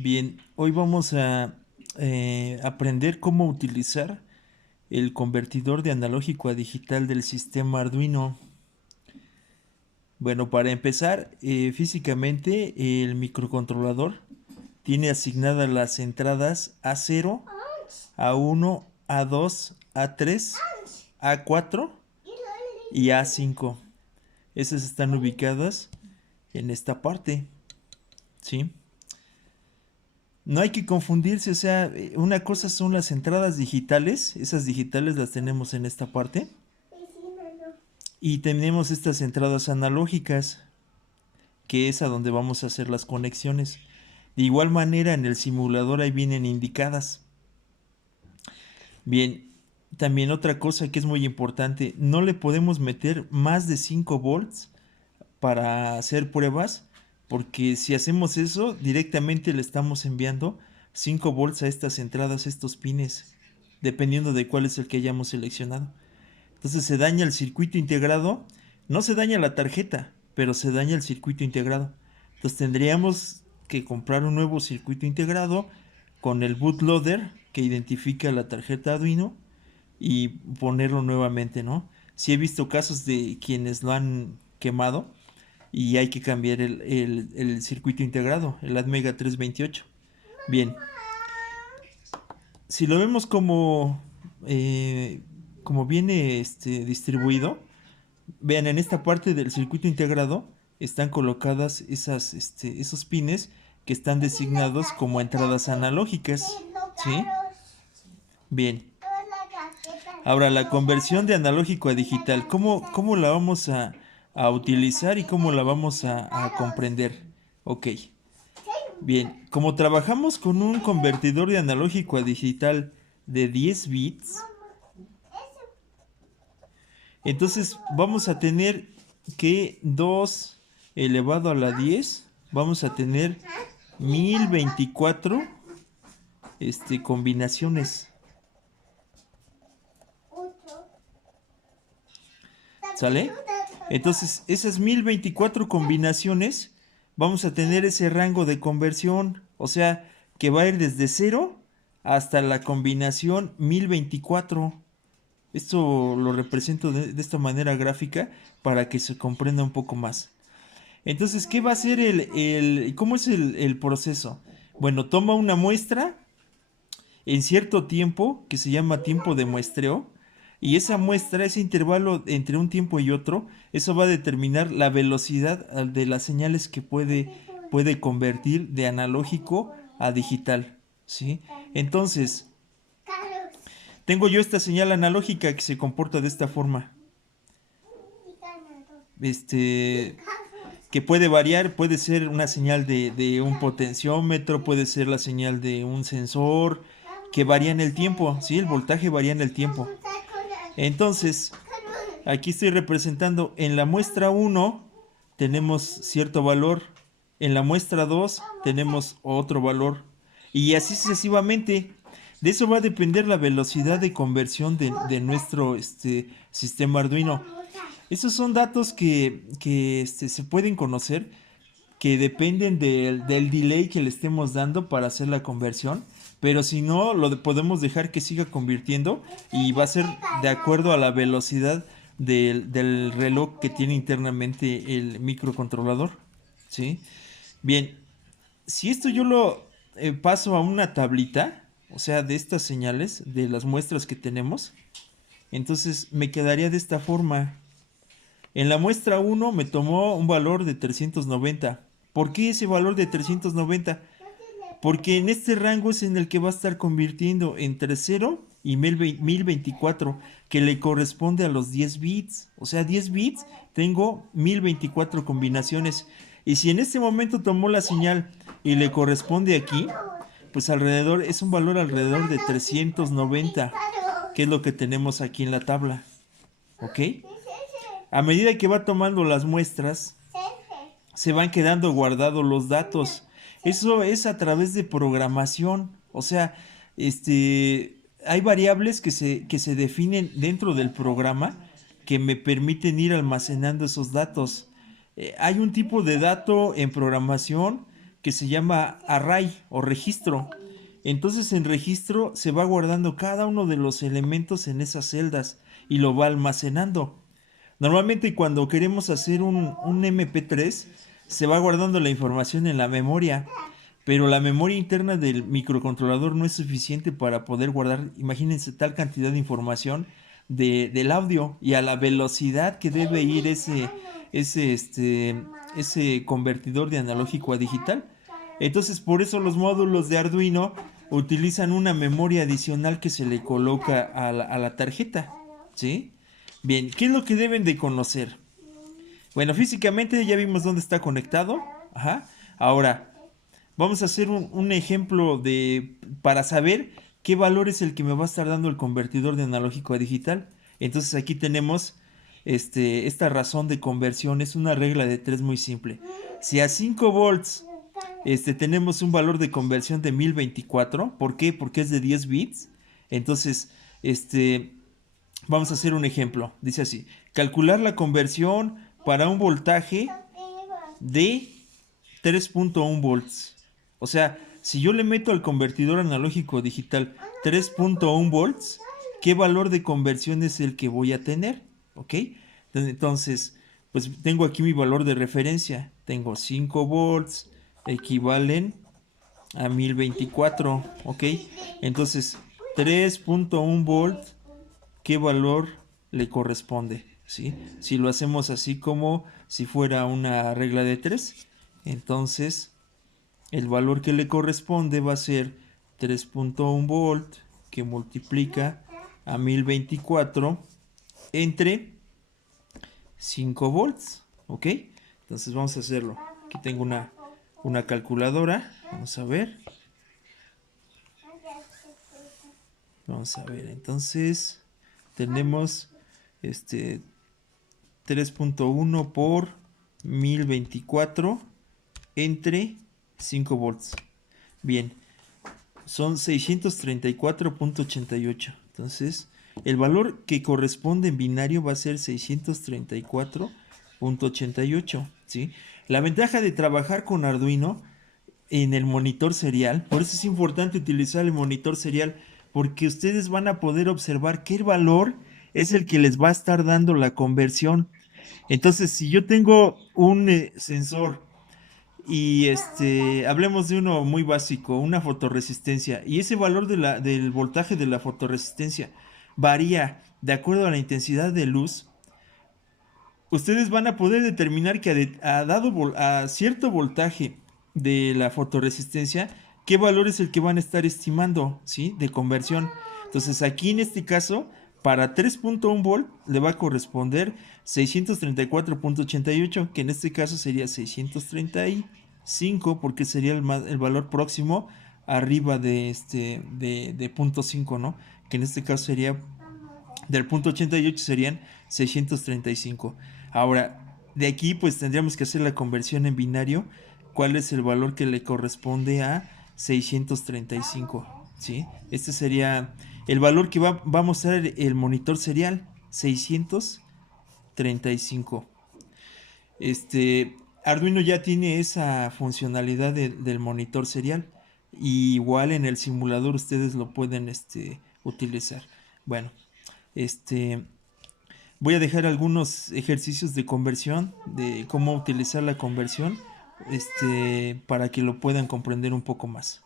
Bien, hoy vamos a aprender cómo utilizar el convertidor de analógico a digital del sistema Arduino. Bueno, para empezar, físicamente el microcontrolador tiene asignadas las entradas A0, A1, A2, A3, A4 y A5. Esas están ubicadas en esta parte, ¿sí? No hay que confundirse, o sea, una cosa son las entradas digitales, esas digitales las tenemos en esta parte, y tenemos estas entradas analógicas, que es a donde vamos a hacer las conexiones. De igual manera, en el simulador ahí vienen indicadas. Bien, también otra cosa que es muy importante, no le podemos meter más de 5 volts para hacer pruebas, porque si hacemos eso, directamente le estamos enviando 5 volts a estas entradas, a estos pines, dependiendo de cuál es el que hayamos seleccionado. Entonces se daña el circuito integrado, no se daña la tarjeta, pero se daña el circuito integrado. Entonces tendríamos que comprar un nuevo circuito integrado con el bootloader que identifica la tarjeta Arduino y ponerlo nuevamente, ¿no? Sí he visto casos de quienes lo han quemado y hay que cambiar el circuito integrado, el Atmega 328. Bien, si lo vemos como viene distribuido, vean en esta parte del circuito integrado están colocadas esos pines que están designados como entradas analógicas, ¿sí? Bien, ahora la conversión de analógico a digital, ¿cómo la vamos a utilizar y cómo la vamos a comprender? Ok, bien, como trabajamos con un convertidor de analógico a digital de 10 bits, entonces vamos a tener que 2 elevado a la 10, vamos a tener 1024 combinaciones. ¿Sale? Entonces, esas 1024 combinaciones, vamos a tener ese rango de conversión. O sea, que va a ir desde 0 hasta la combinación 1024. Esto lo represento de esta manera gráfica para que se comprenda un poco más. Entonces, ¿qué va a ser cómo es el proceso? Bueno, toma una muestra en cierto tiempo, que se llama tiempo de muestreo, y esa muestra, ese intervalo entre un tiempo y otro, eso va a determinar la velocidad de las señales que puede convertir de analógico a digital, ¿sí? Entonces, tengo yo esta señal analógica que se comporta de esta forma. Que puede variar, puede ser una señal de un potenciómetro, puede ser la señal de un sensor, que varía en el tiempo, ¿sí? El voltaje varía en el tiempo. Entonces, aquí estoy representando en la muestra 1 tenemos cierto valor, en la muestra 2 tenemos otro valor, y así sucesivamente. De eso va a depender la velocidad de conversión de nuestro sistema Arduino. Esos son datos que se pueden conocer, que dependen del delay que le estemos dando para hacer la conversión. Pero si no, podemos dejar que siga convirtiendo y va a ser de acuerdo a la velocidad del reloj que tiene internamente el microcontrolador. ¿Sí? Bien, si esto yo lo paso a una tablita, o sea, de estas señales, de las muestras que tenemos, entonces me quedaría de esta forma. En la muestra 1 me tomó un valor de 390. ¿Por qué ese valor de 390? Porque en este rango es en el que va a estar convirtiendo entre 0 y 1024, que le corresponde a los 10 bits. O sea, 10 bits tengo 1024 combinaciones. Y si en este momento tomó la señal y le corresponde aquí, pues alrededor, es un valor alrededor de 390, que es lo que tenemos aquí en la tabla. ¿Ok? A medida que va tomando las muestras, se van quedando guardados los datos. Eso es a través de programación. O sea, hay variables que se definen dentro del programa que me permiten ir almacenando esos datos. Hay un tipo de dato en programación que se llama array o registro. Entonces en registro se va guardando cada uno de los elementos en esas celdas y lo va almacenando. Normalmente cuando queremos hacer un MP3 se va guardando la información en la memoria, pero la memoria interna del microcontrolador no es suficiente para poder guardar, imagínense, tal cantidad de información del audio y a la velocidad que debe ir ese convertidor de analógico a digital. Entonces por eso los módulos de Arduino utilizan una memoria adicional que se le coloca a la tarjeta, ¿sí? Bien, ¿qué es lo que deben de conocer? Bueno, físicamente ya vimos dónde está conectado. Ajá. Ahora, vamos a hacer un ejemplo para saber qué valor es el que me va a estar dando el convertidor de analógico a digital. Entonces aquí tenemos esta razón de conversión. Es una regla de 3 muy simple. Si a 5 volts tenemos un valor de conversión de 1024, ¿por qué? Porque es de 10 bits. Entonces, vamos a hacer un ejemplo. Dice así: calcular la conversión para un voltaje de 3.1 volts. O sea, si yo le meto al convertidor analógico digital 3.1 volts, ¿qué valor de conversión es el que voy a tener? ¿Ok? Entonces, pues tengo aquí mi valor de referencia. Tengo 5 volts, equivalen a 1024. ¿Ok? Entonces, 3.1 volts, ¿qué valor le corresponde? ¿Sí? Si lo hacemos así como si fuera una regla de 3, entonces el valor que le corresponde va a ser 3.1 volt que multiplica a 1024 entre 5 volts. ¿Ok? Entonces vamos a hacerlo. Aquí tengo una calculadora. Vamos a ver. Vamos a ver. Entonces tenemos 3.1 por 1024 entre 5 volts. Bien, son 634.88. Entonces, el valor que corresponde en binario va a ser 634.88. ¿Sí? La ventaja de trabajar con Arduino en el monitor serial, por eso es importante utilizar el monitor serial, porque ustedes van a poder observar qué valor es el que les va a estar dando la conversión. Entonces, si yo tengo un sensor y hablemos de uno muy básico, una fotorresistencia, y ese valor del voltaje de la fotorresistencia varía de acuerdo a la intensidad de luz, ustedes van a poder determinar que a cierto voltaje de la fotorresistencia, qué valor es el que van a estar estimando, ¿sí? De conversión. Entonces aquí en este caso, para 3.1 volt le va a corresponder 634.88, que en este caso sería 635, porque sería el valor próximo arriba de 0.5, ¿no? Que en este caso sería del punto 88, serían 635. Ahora, de aquí pues tendríamos que hacer la conversión en binario. ¿Cuál es el valor que le corresponde a 635? ¿Sí? Este sería el valor que va a mostrar el monitor serial, 635. Arduino ya tiene esa funcionalidad del monitor serial. Y igual en el simulador ustedes lo pueden utilizar. Bueno, voy a dejar algunos ejercicios de conversión, de cómo utilizar la conversión, para que lo puedan comprender un poco más.